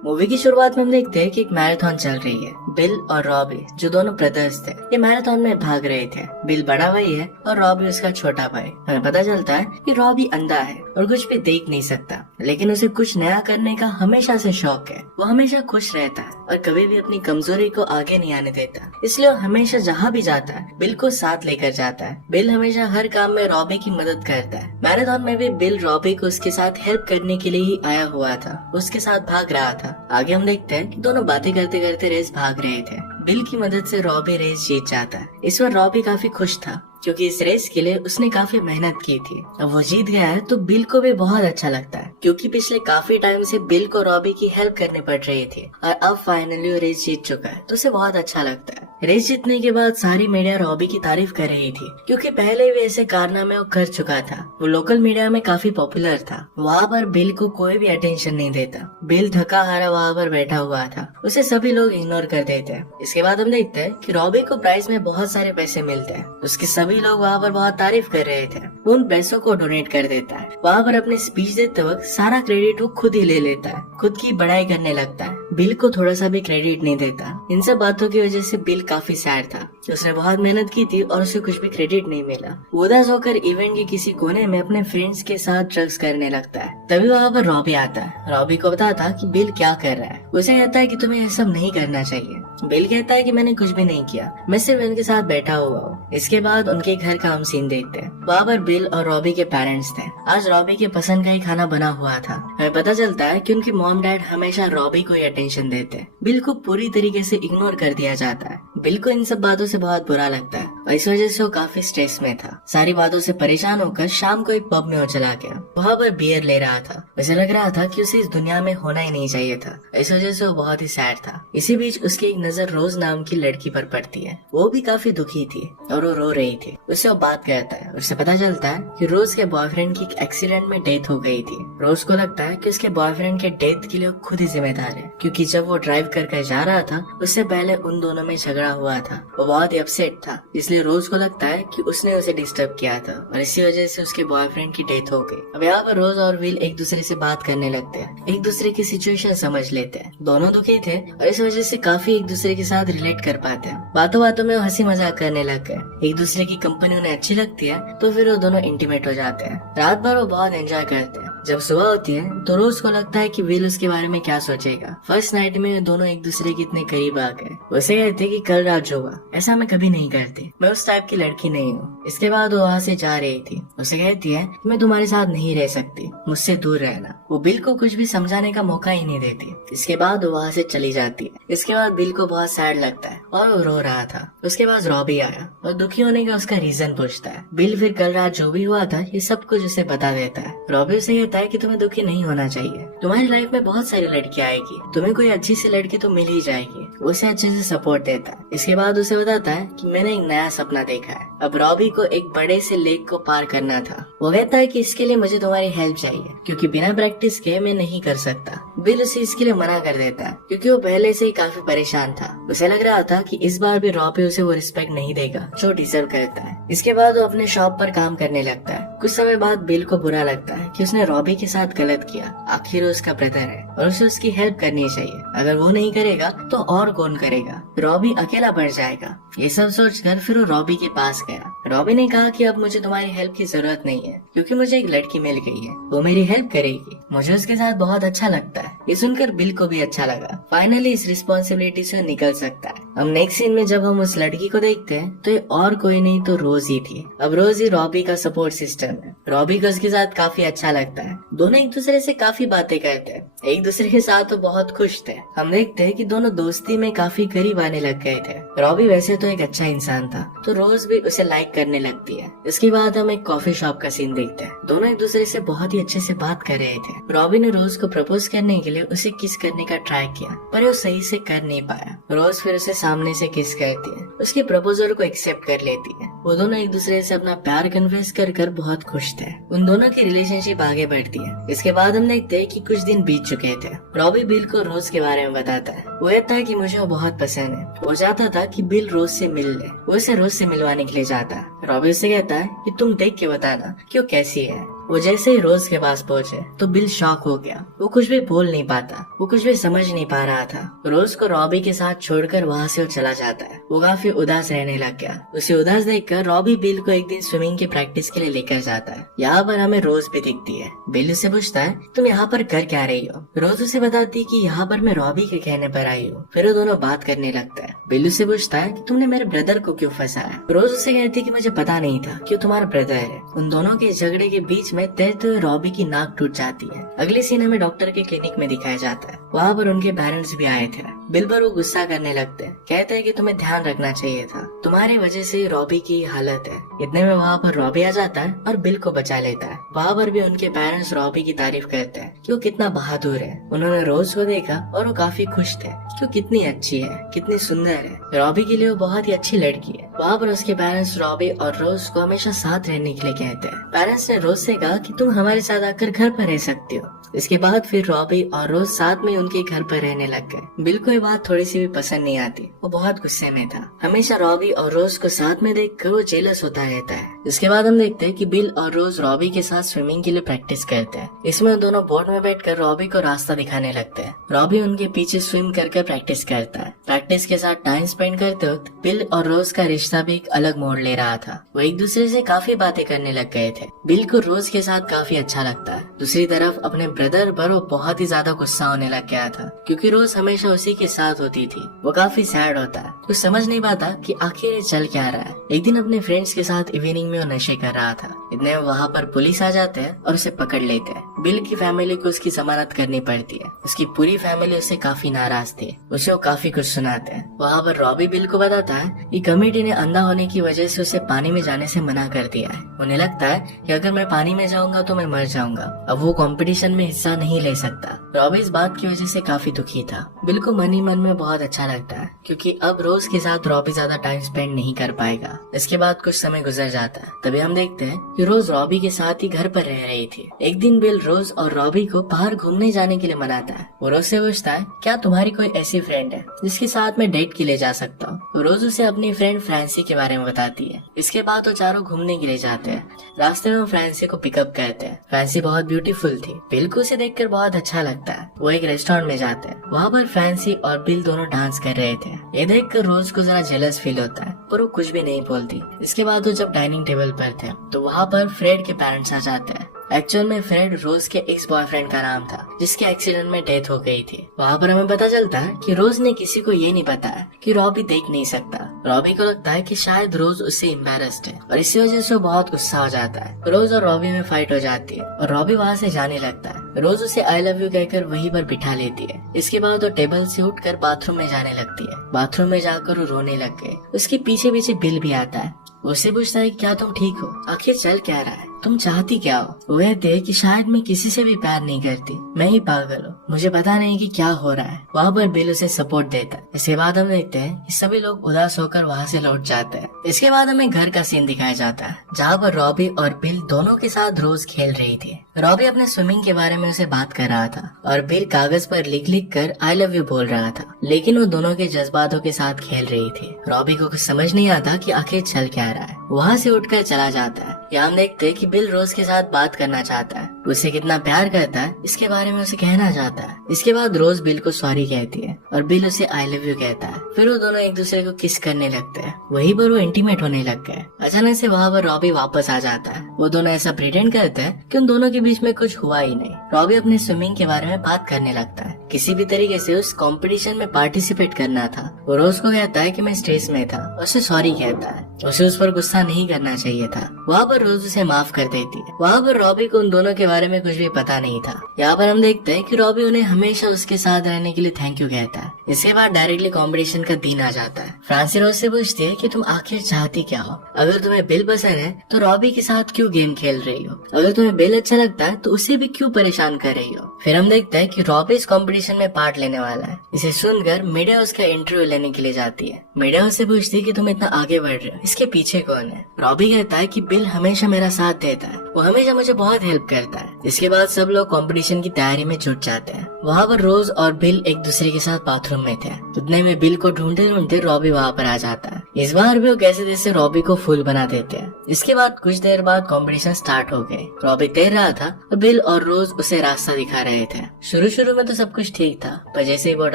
Movie की शुरुआत में हम देखते हैं कि एक मैराथन चल रही है। बिल और रॉबी जो दोनों ब्रदर्स थे ये मैराथन में भाग रहे थे। बिल बड़ा भाई है और रॉबी उसका छोटा भाई। हमें पता चलता है कि रॉबी अंधा है और कुछ भी देख नहीं सकता, लेकिन उसे कुछ नया करने का हमेशा से शौक है। वो हमेशा खुश रहता है और कभी भी अपनी कमजोरी को आगे नहीं आने देता, इसलिए वो हमेशा जहाँ भी जाता है बिल को साथ लेकर जाता है। बिल हमेशा हर काम में रॉबी की मदद करता है। मैराथन में भी बिल रॉबी को उसके साथ हेल्प करने के लिए ही आया हुआ था, उसके साथ भाग रहा था। आगे हम देखते हैं कि दोनों बातें करते करते रेस भाग रहे थे। बिल की मदद से रॉबी रेस जीत जाता है। इस बार रॉबी काफी खुश था क्योंकि इस रेस के लिए उसने काफी मेहनत की थी। अब वो जीत गया है तो बिल को भी बहुत अच्छा लगता है क्योंकि पिछले काफी टाइम से बिल को रॉबी की हेल्प करनी पड़ रही थी और अब फाइनली वो रेस जीत चुका है तो उसे बहुत अच्छा लगता है। रेस जीतने के बाद सारी मीडिया रॉबी की तारीफ कर रही थी क्योंकि पहले भी ऐसे कारनामे वो कर चुका था। वो लोकल मीडिया में काफी पॉपुलर था। वहाँ पर बिल को कोई भी अटेंशन नहीं देता। बिल थका हारा वहाँ पर बैठा हुआ था, उसे सभी लोग इग्नोर कर देते हैं। इसके बाद हम देखते हैं कि रॉबी को प्राइज में बहुत सारे पैसे मिलते हैं। उसके सभी लोग वहाँ पर बहुत तारीफ कर रहे थे। वो उन पैसों को डोनेट कर देता है। वहाँ पर अपने स्पीच देते वक्त सारा क्रेडिट वो खुद ही ले लेता है, खुद की बड़ाई करने लगता है। बिल को थोड़ा सा भी क्रेडिट नहीं देता। इन सब बातों की वजह से बिल काफी सैड था कि उसने बहुत मेहनत की थी और उसे कुछ भी क्रेडिट नहीं मिला। उदास होकर इवेंट के किसी कोने में अपने फ्रेंड्स के साथ ड्रग्स करने लगता है। तभी वहाँ पर रॉबी आता है। रॉबी को बताता कि बिल क्या कर रहा है। उसे कहता है कि तुम्हें यह सब नहीं करना चाहिए। बिल कहता है कि मैंने कुछ भी नहीं किया, मैं सिर्फ इनके साथ बैठा हुआ हूँ। इसके बाद उनके घर का हम सीन देखते हैं। वहाँ पर बिल और रॉबी के पेरेंट्स थे। आज रॉबी के पसंद का ही खाना बना हुआ था। हमें पता चलता है कि उनकी मॉम डैड हमेशा रॉबी को ही अटेंशन देते हैं। बिल को पूरी तरीके से इग्नोर कर दिया जाता है। बिल को इन सब बातों से बहुत बुरा लगता है और इस वजह से वो काफी स्ट्रेस में था। सारी बातों से परेशान होकर शाम को एक पब में वो चला गया। वहाँ पर बियर ले रहा था। उसे लग रहा था कि उसे इस दुनिया में होना ही नहीं चाहिए था। इस वजह से वो बहुत ही सैड था। इसी बीच उसकी एक नजर रोज नाम की लड़की पर पड़ती है। वो भी काफी दुखी थी और वो रो रही थी। उससे वो बात करता है। उससे पता चलता है कि रोज के बॉयफ्रेंड की एक्सीडेंट में डेथ हो गई थी। रोज को लगता है कि उसके बॉयफ्रेंड के डेथ के लिए खुद ही जिम्मेदार है क्योंकि जब वो ड्राइव कर जा रहा था उससे पहले उन दोनों में झगड़ा हुआ था। वो बहुत ही अपसेट था, इसलिए रोज को लगता है कि उसने उसे डिस्टर्ब किया था और इसी वजह से उसके बॉयफ्रेंड की डेथ हो गई। अब यहाँ पर रोज और विल एक दूसरे से बात करने लगते हैं, एक दूसरे की सिचुएशन समझ लेते हैं। दोनों दुखी थे और इस वजह से काफी एक दूसरे के साथ रिलेट कर पाते हैं। बातों बातों में वो हंसी मजाक करने लग गए। एक दूसरे की कंपनी उन्हें अच्छी लगती है तो फिर वो दोनों इंटीमेट हो जाते हैं। रात भर वो बहुत एंजॉय करते हैं। जब सुबह होती है तो रोज को लगता है कि विल उसके बारे में क्या सोचेगा। फर्स्ट नाइट में दोनों एक दूसरे के इतने करीब आ गए। उसे कहते कि कल रात जो हुआ ऐसा मैं कभी नहीं करती, मैं उस टाइप की लड़की नहीं हूँ। इसके बाद वो वहाँ से जा रही थी। उसे कहती है मैं तुम्हारे साथ नहीं रह सकती, मुझसे दूर रहना। वो बिल को कुछ भी समझाने का मौका ही नहीं देती। इसके बाद वो वहाँ से चली जाती है। इसके बाद बिल को बहुत सैड लगता है और वो रो रहा था। उसके बाद रॉबी आया और दुखी होने का उसका रीजन पूछता है। बिल फिर कल रात जो भी हुआ था ये सब कुछ उसे बता देता है। रॉबी उसे कहता है कि तुम्हें दुखी नहीं होना चाहिए, तुम्हारी लाइफ में बहुत सारी लड़कियां आएगी, तुम्हें कोई अच्छी सी लड़की तो मिल ही जाएगी। उसे अच्छे से सपोर्ट देता है। इसके बाद उसे बताता है कि मैंने एक नया सपना देखा है। अब रॉबी को एक बड़े से लेक को पार करना था। वो कहता है कि इसके लिए मुझे तुम्हारी हेल्प चाहिए क्योंकि बिना प्रैक्टिस के मैं नहीं कर सकता। बिल उसे इसके लिए मना कर देता है क्योंकि वो पहले से ही काफी परेशान था। उसे लग रहा था कि इस बार भी रॉबी उसे वो रिस्पेक्ट नहीं देगा जो डिजर्व करता है। इसके बाद वो अपने शॉप पर काम करने लगता है। कुछ समय बाद बिल को बुरा लगता है कि उसने रॉबी के साथ गलत किया। आखिर वो उसका ब्रदर है और उसे उसकी हेल्प करनी चाहिए। अगर वो नहीं करेगा तो और कौन करेगा? रॉबी अकेला पड़ जाएगा। ये सब सोचकर फिर वो रॉबी के पास गया। रॉबी ने कहा कि अब मुझे तुम्हारी हेल्प की जरूरत नहीं है क्योंकि मुझे एक लड़की मिल गई है, वो मेरी हेल्प करेगी। मुझे उसके साथ बहुत अच्छा लगता है। ये सुनकर बिल को भी अच्छा लगा। फाइनली इस रिस्पॉन्सिबिलिटी से निकल सकता है। अब नेक्स्ट सीन में जब हम उस लड़की को देखते हैं तो ये और कोई नहीं तो रोज ही थी। अब रोज ही रॉबी का सपोर्ट सिस्टम है। रॉबी को उसके साथ काफी अच्छा लगता है। दोनों एक दूसरे से काफी बातें करते हैं। एक दूसरे के साथ तो बहुत खुश थे। हम देखते हैं कि दोनों दोस्ती में काफी करीब आने लग गए थे। रॉबी वैसे तो एक अच्छा इंसान था तो रोज भी उसे लाइक करने लगती है। इसके बाद हम एक कॉफी शॉप का सीन देखते हैं। दोनों एक दूसरे से बहुत ही अच्छे से बात कर रहे थे। रॉबी ने रोज को प्रपोज करने के लिए उसे किस करने का ट्राई किया पर वो सही से कर नहीं पाया। रोज फिर उसे सामने से किस करती है, उसके प्रपोजल को एक्सेप्ट कर लेती है। वो दोनों एक दूसरे से अपना प्यार कन्फेस कर बहुत खुश थे। उन दोनों की रिलेशनशिप आगे बढ़ती है। इसके बाद हम देखते हैं कि कुछ दिन बीत चुके थे। रॉबी बिल को रोज के बारे में बताता है। वो कहता है कि मुझे वो बहुत पसंद है। वो चाहता था कि बिल रोज से मिल ले। वो उसे रोज से मिलवाने के लिए जाता है। रॉबी से कहता है कि तुम देख के बताना कि वो कैसी है। वो जैसे ही रोज के पास पहुंचे तो बिल शॉक हो गया। वो कुछ भी बोल नहीं पाता, वो कुछ भी समझ नहीं पा रहा था। रोज को रॉबी के साथ छोड़कर वहाँ से वो चला जाता है। वो काफी उदास रहने लग गया। उसे उदास देखकर रॉबी बिल को एक दिन स्विमिंग की प्रैक्टिस के लिए लेकर जाता है। यहाँ पर हमें रोज भी दिखती है। बिल उसे पूछता है तुम यहाँ पर कर क्या रही हो। रोज उसे बताती कि यहाँ पर मैं रॉबी के कहने पर आई हूँ। फिर वो दोनों बात करने लगता है। बिल उसे पूछता है कि तुमने मेरे ब्रदर को क्यों फंसाया। रोज उसे कहती कि मुझे पता नहीं था कि वो तुम्हारा ब्रदर है। उन दोनों के झगड़े के बीच में तैरते हुए रॉबी की नाक टूट जाती है। अगले सीन हमें डॉक्टर के क्लिनिक में दिखाया जाता है। वहाँ पर उनके पेरेंट्स भी आए थे। बिल पर वो गुस्सा करने लगते हैं। कहते हैं कि तुम्हें ध्यान रखना चाहिए था, तुम्हारी वजह से रॉबी की हालत है। इतने में वहाँ पर रॉबी आ जाता है और बिल को बचा लेता है। वहाँ पर भी उनके पेरेंट्स रॉबी की तारीफ करते हैं कि वो कितना बहादुर है। उन्होंने रोज को देखा और वो काफी खुश थे कि वो कितनी अच्छी है, कितनी सुंदर है। रॉबी के लिए वो बहुत ही अच्छी लड़की है। वहाँ पर उसके पेरेंट्स रॉबी और रोज को हमेशा साथ रहने के लिए कहते हैं। पेरेंट्स ने रोज से कहा कि तुम हमारे साथ आकर घर पर रह सकती हो। इसके बाद फिर रॉबी और रोज साथ में उनके घर पर रहने लग गए। बिल को ये बात थोड़ी सी भी पसंद नहीं आती। वो बहुत गुस्से में था। हमेशा रॉबी और रोज को साथ में देखकर वो जेलस होता रहता है। इसके बाद हम देखते हैं कि बिल और रोज रॉबी के साथ स्विमिंग के लिए प्रैक्टिस करते हैं। इसमें दोनों बोट में बैठकर रॉबी को रास्ता दिखाने लगते हैं। रॉबी उनके पीछे स्विम कर प्रैक्टिस करता है। प्रैक्टिस के साथ टाइम स्पेंड करते वक्त बिल और रोज का रिश्ता भी एक अलग मोड़ ले रहा था। वो एक दूसरे से काफी बातें करने लग गए थे। बिल को रोज के साथ काफी अच्छा लगता है। दूसरी तरफ अपने ब्रदर पर वो बहुत ही ज्यादा गुस्सा होने लग गया था, क्योंकि रोज हमेशा उसी के साथ होती थी। वो काफी सैड होता है। कुछ समझ नहीं पाता कि आखिर ये चल क्या रहा है। एक दिन अपने फ्रेंड्स के साथ इवनिंग में वो नशे कर रहा था। इतने वहाँ पर पुलिस आ जाते हैं और उसे पकड़ लेते हैं। बिल की फैमिली को उसकी जमानत करनी पड़ती है। उसकी पूरी फैमिली उससे काफी नाराज थी। उसे वो काफी कुछ सुनाते हैं। वहाँ पर रॉबी बिल को बताता है कि कमेटी ने अंधा होने की वजह से उसे पानी में जाने से मना कर दिया है। उन्हें लगता है कि अगर मैं पानी में जाऊंगा तो मैं मर जाऊंगा। अब वो कंपटीशन में हिस्सा नहीं ले सकता। रॉबी इस बात की वजह से काफी दुखी था। बिल को मन ही मन में बहुत अच्छा लगता है, क्योंकि अब रोज के साथ रॉबी ज्यादा टाइम स्पेंड नहीं कर पाएगा। इसके बाद कुछ समय गुजर जाता है। तभी हम देखते हैं कि रोज रॉबी के साथ ही घर पर रह रही थी। एक दिन बिल रोज और रॉबी को बाहर घूमने जाने के लिए मनाता है। वो रोज से पूछता है क्या तुम्हारी कोई ऐसी फ्रेंड है जिसके साथ मैं डेट के लिए जा सकता हूँ। रोज उसे अपनी फ्रेंड फ्रांसी के बारे में बताती है। इसके बाद वो चारों घूमने के लिए जाते हैं। रास्ते में वो फ्रांसी को पिकअप करते हैं। फ्रांसी बहुत ब्यूटीफुल थी। बिल को उसे देखकर बहुत अच्छा लगता है। वो एक रेस्टोरेंट में जाते हैं। वहाँ पर फ्रांसी और बिल दोनों डांस कर रहे थे। ये देखकर रोज को जरा जेलस फील होता है, पर वो कुछ भी नहीं बोलती। इसके बाद वो जब डाइनिंग टेबल पर थे तो वहाँ पर फ्रेड के पेरेंट्स आ जाते हैं। एक्चुअल में फ्रेड रोज के एक्स बॉयफ्रेंड का नाम था, जिसके एक्सीडेंट में डेथ हो गई थी। वहाँ पर हमें पता चलता है कि रोज ने किसी को ये नहीं बताया कि रॉबी देख नहीं सकता। रॉबी को लगता है कि शायद रोज उससे एम्बैरेस्ड है और इसी वजह से वो बहुत गुस्सा हो जाता है। रोज और रॉबी में फाइट हो जाती है और रॉबी वहाँ से जाने लगता है। रोज उसे आई लव यू कहकर वहीं पर बिठा लेती है। इसके बाद वो टेबल से उठकर बाथरूम में जाने लगती है। बाथरूम में जाकर वो रोने लग गए। उसके पीछे पीछे बिल भी आता है। उससे पूछता है क्या तुम ठीक हो, आखिर चल क्या रहा है, तुम चाहती क्या हो। वो कहते हैं कि शायद मैं किसी से भी प्यार नहीं करती, मैं ही पागल हूँ, मुझे पता नहीं कि क्या हो रहा है। वहाँ पर बिल उसे सपोर्ट देता है। इसके बाद हम देखते हैं कि सभी लोग उदास होकर वहाँ से लौट जाते हैं। इसके बाद हमें घर का सीन दिखाया जाता है, जहाँ पर रॉबी और बिल दोनों के साथ रोज खेल रही थी। रॉबी अपने स्विमिंग के बारे में उसे बात कर रहा था और बिल कागज पर लिख कर आई लव यू बोल रहा था, लेकिन वो दोनों के जज्बातों के साथ खेल रही थी। रॉबी को कुछ समझ नहीं आता कि आखिर चल क्या रहा है। वहाँ से उठकर चला जाता है। यहाँ हम देखते हैं कि बिल रोज के साथ बात करना चाहता है, उसे कितना प्यार करता है इसके बारे में उसे कहना चाहता है। इसके बाद रोज बिल को सॉरी कहती है और बिल उसे आई लव यू कहता है। फिर वो दोनों एक दूसरे को किस करने लगते हैं। वहीं पर वो इंटीमेट होने लग गए। अचानक से वहाँ पर रॉबी वापस आ जाता है। वो दोनों ऐसा प्रिटेंड करते हैं कि उन दोनों के बीच में कुछ हुआ ही नहीं। रॉबी अपने स्विमिंग के बारे में बात करने लगता है। किसी भी तरीके से उस कंपटीशन में पार्टिसिपेट करना था। वो रोज को कहता है कि मैं स्ट्रेस में था, उसे सॉरी कहता है। उसे उस पर गुस्सा नहीं करना चाहिए था। वहाँ पर रोज उसे माफ कर देती है। वहाँ पर रॉबी को उन दोनों के बारे में कुछ भी पता नहीं था। यहाँ पर हम देखते हैं कि रॉबी उन्हें हमेशा उसके साथ रहने के लिए थैंक यू कहता है। इसके बाद डायरेक्टली कंपटीशन का दिन आ जाता है। फ्रांसी रोज से पूछती है कि तुम आखिर चाहती क्या हो। अगर तुम्हें बिल पसंद है तो रॉबी के साथ क्यों गेम खेल रही हो। अगर तुम्हें बिल अच्छा लगता है तो उसे भी क्यों परेशान कर रही हो। फिर हम देखते हैं कि रॉबी इस कंपटीशन में पार्ट लेने वाला है। इसे सुनकर मीडिया उसका इंटरव्यू लेने के लिए जाती है। मीडिया उससे पूछती है कि तुम इतना आगे बढ़ रहे हो, इसके पीछे कौन है। रॉबी कहता है कि बिल हमेशा मेरा साथ देता है, वो हमेशा मुझे बहुत हेल्प करता है। इसके बाद सब लोग कंपटीशन की तैयारी में जुट जाते हैं। वहाँ पर रोज और बिल एक दूसरे के साथ बाथरूम में थे। उतने में बिल को ढूंढते ढूंढते रॉबी वहाँ पर आ जाता है। इस बार भी वो कैसे तैसे रॉबी को फूल बना देते हैं। इसके बाद कुछ देर बाद कंपटीशन स्टार्ट हो गए। रॉबी तैर रहा था और बिल और रोज उसे रास्ता दिखा रहे थे। शुरू में तो सब कुछ ठीक था, पर जैसे ही बोट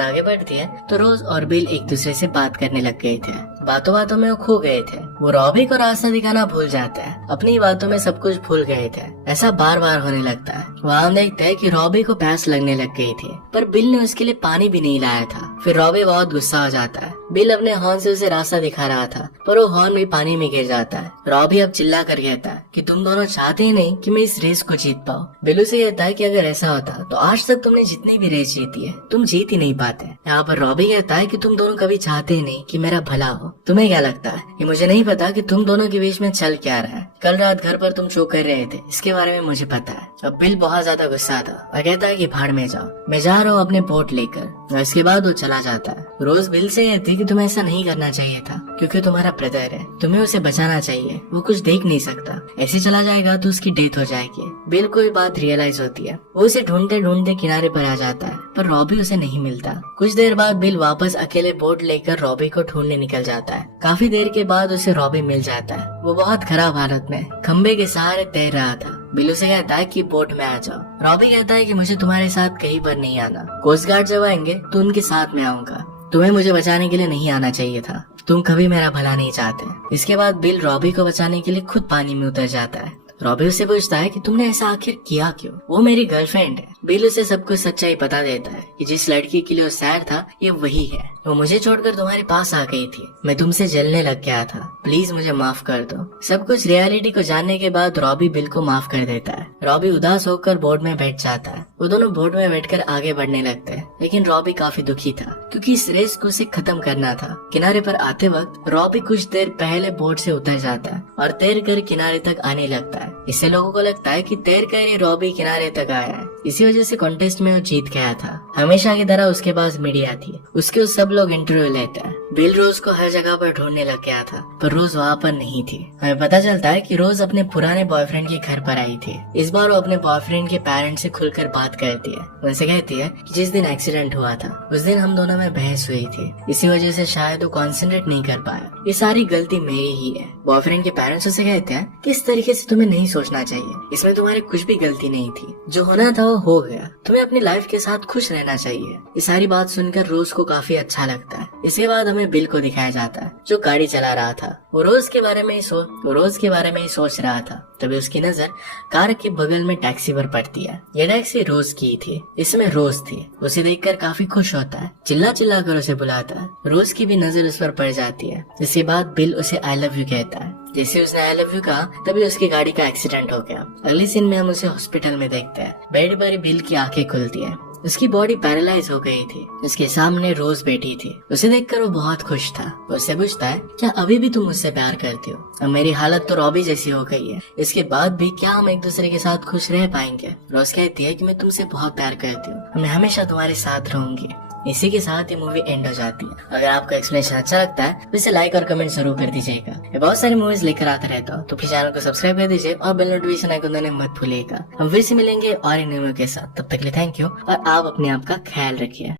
आगे बढ़ती है तो रोज और बिल एक दूसरे से बात करने लग गए थे। बातों में वो खो गए थे। वो रॉबी को रास्ता दिखाना भूल जाता है, अपनी बातों में सब कुछ भूल गए थे। ऐसा बार बार होने लगता है। वहाँ हम देखते हैं कि रॉबी को प्यास लगने लग गई थी, पर बिल ने उसके लिए पानी भी नहीं लाया था। फिर रॉबी बहुत गुस्सा हो जाता है। बिल अपने हॉर्न से उसे रास्ता दिखा रहा था, पर वो हॉर्न भी पानी में गिर जाता है। रॉबी अब चिल्ला कर कहता है कि तुम दोनों चाहते ही नहीं कि मैं इस रेस को जीत पाऊँ। बिल उसे कहता है कि अगर ऐसा होता तो आज तक तुमने जितनी भी रेस जीती है तुम जीत ही नहीं पाते। यहाँ पर रॉबी कहता है कि तुम दोनों कभी चाहते ही नहीं कि मेरा भला हो। तुम्हें क्या लगता है कि मुझे नहीं पता कि तुम दोनों के बीच में चल क्या रहा है? कल रात घर पर तुम शो कर रहे थे, इसके बारे में मुझे पता है। अब बिल बहुत ज्यादा गुस्सा था और कहता है कि भाड़ में जाओ, मैं जा रहा हूँ अपने बोट लेकर। और इसके बाद वो चला जाता है। रोज बिल से कहती है कि तुम्हें ऐसा नहीं करना चाहिए था, क्योंकि तुम्हारा ब्रदर है, तुम्हें उसे बचाना चाहिए, वो कुछ देख नहीं सकता, ऐसे चला जाएगा तो उसकी डेथ हो जाएगी। बिल को ये बात रियलाइज होती है। वो उसे ढूंढते ढूंढते किनारे पर आ जाता है, पर रॉबी उसे नहीं मिलता। कुछ देर बाद बिल वापस अकेले बोट लेकर रॉबी को ढूंढने निकल जाता है। काफी देर के बाद उसे रॉबी मिल जाता है। वो बहुत खराब हालत में खंबे के सहारे तैर रहा था। बिल उसे कहता है कि बोट में आ जाओ। रॉबी कहता है कि मुझे तुम्हारे साथ कहीं पर नहीं आना, कोस्ट गार्ड जब आएंगे तो उनके साथ में आऊंगा। तुम्हें मुझे बचाने के लिए नहीं आना चाहिए था, तुम कभी मेरा भला नहीं चाहते। इसके बाद बिल रॉबी को बचाने के लिए खुद पानी में उतर जाता है। रॉबी उससे पूछता है कि तुमने ऐसा आखिर किया क्यों? वो मेरी गर्लफ्रेंड है। बिल उसे सब कुछ सच्चाई बता देता है कि जिस लड़की के लिए वो सैड था ये वही है। वो मुझे छोड़कर तुम्हारे पास आ गई थी, मैं तुमसे जलने लग गया था, प्लीज मुझे माफ कर दो। सब कुछ रियलिटी को जानने के बाद रॉबी बिल को माफ कर देता है। रॉबी उदास होकर बोट में बैठ जाता है। वो दोनों बोट में बैठकर आगे बढ़ने लगते हैं, लेकिन रॉबी काफी दुखी था क्योंकि इस रेस को उसे खत्म करना था। किनारे पर आते वक्त रॉबी कुछ देर पहले बोट से उतर जाता है और तैर कर किनारे तक आने लगता है। इससे लोगों को लगता है कि तैर कर ही रॉबी किनारे तक आया है। इसी वजह से कॉन्टेस्ट में वो जीत गया था। हमेशा की तरह उसके पास मीडिया थी, उसके सब लोग इंटरव्यू लेते हैं। बिल रोज को हर जगह पर ढूंढने लग गया था, पर रोज वहाँ पर नहीं थी। हमें पता चलता है कि रोज अपने पुराने बॉयफ्रेंड के घर पर आई थी। इस बार वो अपने बॉयफ्रेंड के पेरेंट्स से खुलकर बात करती है। उनसे कहती है कि जिस दिन एक्सीडेंट हुआ था उस दिन हम दोनों में बहस हुई थी, इसी वजह से शायद वो कॉन्सेंट्रेट नहीं कर पाया, ये सारी गलती मेरी ही है। बॉयफ्रेंड के पेरेंट्स उसे कहते हैं कि इस तरीके से तुम्हें नहीं सोचना चाहिए, इसमें तुम्हारी कुछ भी गलती नहीं थी, जो होना था वो हो गया, तुम्हें अपनी लाइफ के साथ खुश रहना चाहिए। ये सारी बात सुनकर रोज को काफी अच्छा लगता है। इसके बाद हमें बिल को दिखाया जाता है जो गाड़ी चला रहा था। वो रोज के बारे में ही सोच रहा था। तभी उसकी नजर कार के बगल में टैक्सी पर पड़ती है। ये टैक्सी रोज की थी, इसमें रोज थी। उसे देखकर काफी खुश होता है, चिल्ला चिल्ला कर उसे बुलाता है। रोज की भी नजर उस पर पड़ जाती है। इसके बाद बिल उसे आई लव यू कहता है। जैसे उसने आई लव यू कहा तभी उसकी गाड़ी का एक्सीडेंट हो गया। अगली सीन में हम उसे हॉस्पिटल में देखते हैं। बेड पर बिल की आंखें खुलती है, उसकी बॉडी पैरालाइज हो गई थी। उसके सामने रोज बैठी थी। उसे देखकर वो बहुत खुश था। वो उससे पूछता है क्या अभी भी तुम मुझसे प्यार करती हो? अब मेरी हालत तो रॉबी जैसी हो गई है, इसके बाद भी क्या हम एक दूसरे के साथ खुश रह पाएंगे? रोज कहती है कि मैं तुमसे बहुत प्यार करती हूँ, मैं हमेशा तुम्हारे साथ रहूंगी। इसी के साथ ये मूवी एंड हो जाती है। अगर आपको एक्सप्लेनेशन अच्छा लगता है तो इसे लाइक और कमेंट जरूर कर दीजिएगा। मैं बहुत सारी मूवीज लेकर आता रहता हूँ, तो फिर चैनल को सब्सक्राइब कर दीजिए और बेल नोटिफिकेशन आइकन देना मत भूलिएगा। हम फिर से मिलेंगे और इन मूवी के साथ, तब तक के लिए थैंक यू और आप अपने आप का ख्याल रखिए।